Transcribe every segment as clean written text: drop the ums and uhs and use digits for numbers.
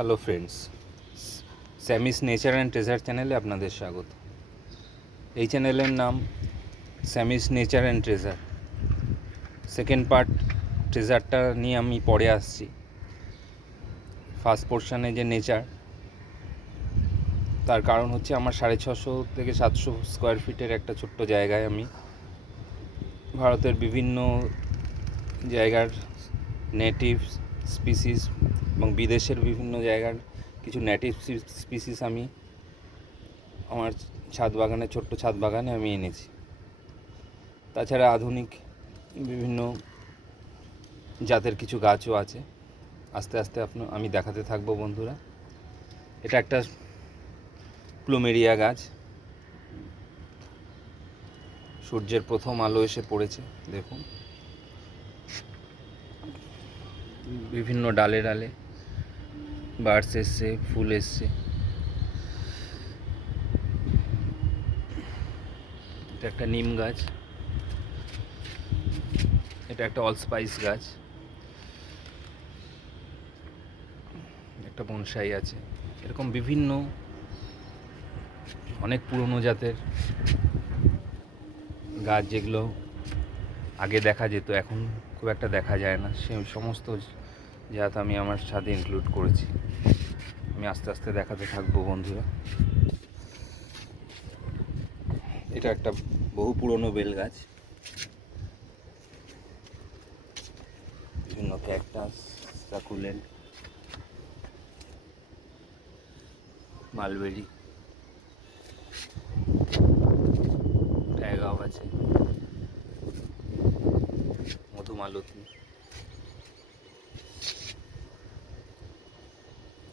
Hello friends, Sammy's nature and treasure চ্যানেলে আপনাদের স্বাগত। এই চ্যানেলের নাম Sammy's nature and treasure. Second part ট্রেজারটা নিয়ে আমি পরে আসছি। ফার্স্ট পোর্শনে যে নেচার, তার কারণ হচ্ছে আমার 650 থেকে 700 স্কোয়ার ফিটের একটা ছোট্ট জায়গায় আমি ভারতের বিভিন্ন জায়গার নেটিভ স্পিসিস এবং বিদেশের বিভিন্ন জায়গার কিছু নেটিভ স্পিসিস আমি আমার ছাদ বাগানে, ছোট্ট ছাদ বাগানে আমি এনেছি। তাছাড়া আধুনিক বিভিন্ন জাতের কিছু গাছও আছে। আস্তে আস্তে আমি দেখাতে থাকবো বন্ধুরা। এটা একটা প্লুমেরিয়া গাছ। সূর্যের প্রথম আলো এসে পড়েছে, দেখুন বিভিন্ন ডালে ডালে বার্ডস এসছে, ফুল এসছে। এটা একটা নিম গাছ, এটা একটা অলস্পাইস গাছ, একটা বনসাই আছে। এরকম বিভিন্ন অনেক পুরনো জাতের গাছ, যেগুলো আগে দেখা যেত, এখন খুব একটা দেখা যায় না, সে সমস্ত জাত আমি আমার ছাদে ইনক্লুড করেছি। আমি আস্তে আস্তে দেখাতে থাকবো বন্ধুরা। এটা একটা বহু পুরনো বেল গাছ, বিভিন্ন ক্যাকটাস, সাকুলেন্ট, মালবেরি, ট্যাগাও আছে, মধুমালতী,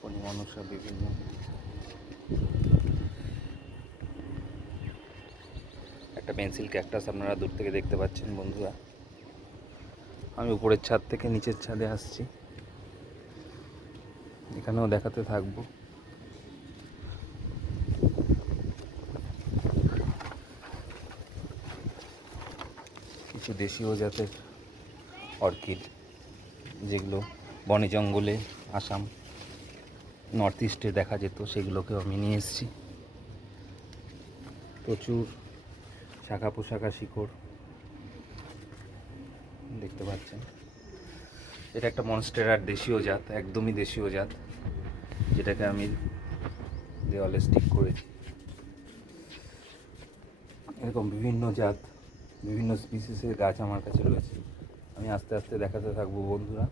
পনিমনসা, বিভিন্ন। একটা পেন্সিল ক্যাকটাস আপনারা দূর থেকে দেখতে পাচ্ছেন বন্ধুরা। আমি উপরের ছাদ থেকে নিচের ছাদে আসছি, এখানেও দেখাতে থাকবো। কিছু দেশীয় জাতের অর্কিড, যেগুলো বনে জঙ্গলে, আসাম, নর্থ ইস্টে দেখা যেত, সেগুলোকেও আমি নিয়ে এসেছি। প্রচুর শাখা পোশাখা শিকড় দেখতে পাচ্ছেন। এটা একটা মনস্টেরার দেশীয় জাত, একদমই দেশীয় জাত, যেটাকে আমি দেওয়ালে স্টিক করেছি। এরকম বিভিন্ন জাত, বিভিন্ন স্পিসিসের গাছ আমার কাছে রয়েছে। আমি আস্তে আস্তে দেখাতে থাকবো বন্ধুরা,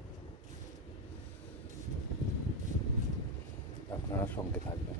আপনারা সঙ্গে থাকবেন।